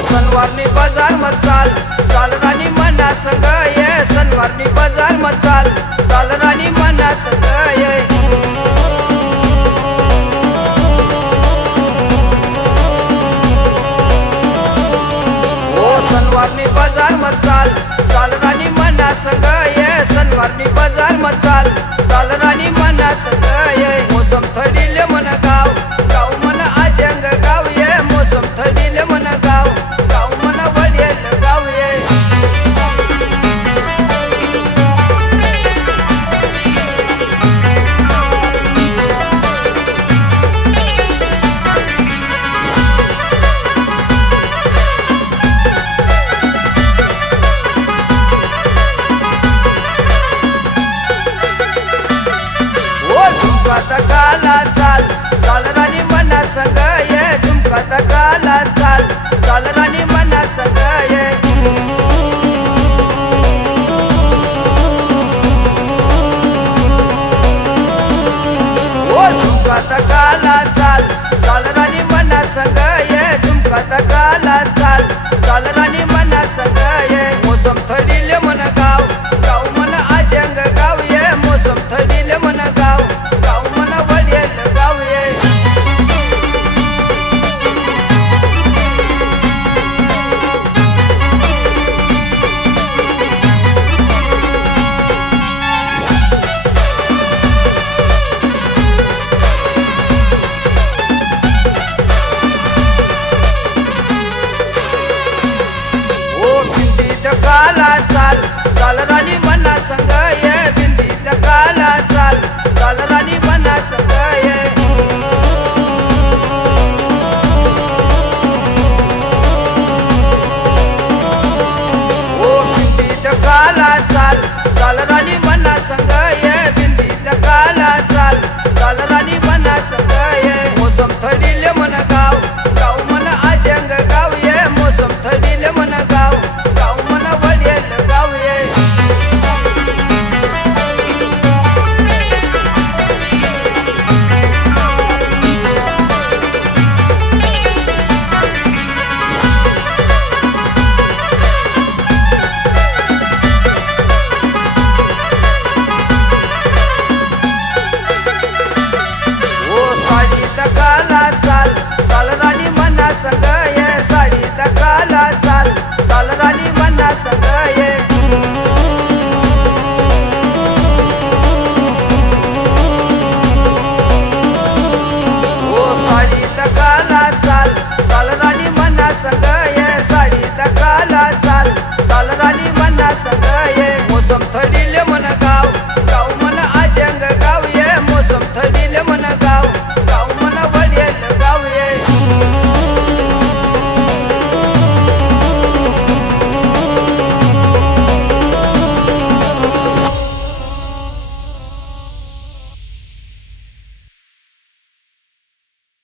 सनवारनी बाजार मत चाल चाल राणी मना संग ये सनवारनी बाजार मत चाल चाल राणी मना संग ये सनवारनी बाजार मत चाल चाल राणी मना संग ये सनवारनी बाजार मत चाल चाल राणी मना संग ये मोसम थडीले मन गाव गाव मन आजंग गाव ये मोसम थडीले मन गाव गाव मन वडेल गाव ये झुमका काला चाल चाल राणी मना संग ये झुमका काला चाल चाल राणी मना संग ये झुमका काला चाल चाल राणी मना संग ये झुमका काला चाल चाल राणी मना संग ये मोसम थडीले मन गाव गाव मन आजंग गाव ये मोसम थडीले मन गाव गाव मन वडेल गाव ये काला चाल चाल राणी मना संग ये बिंदी काला चाल चाल राणी मना संग ये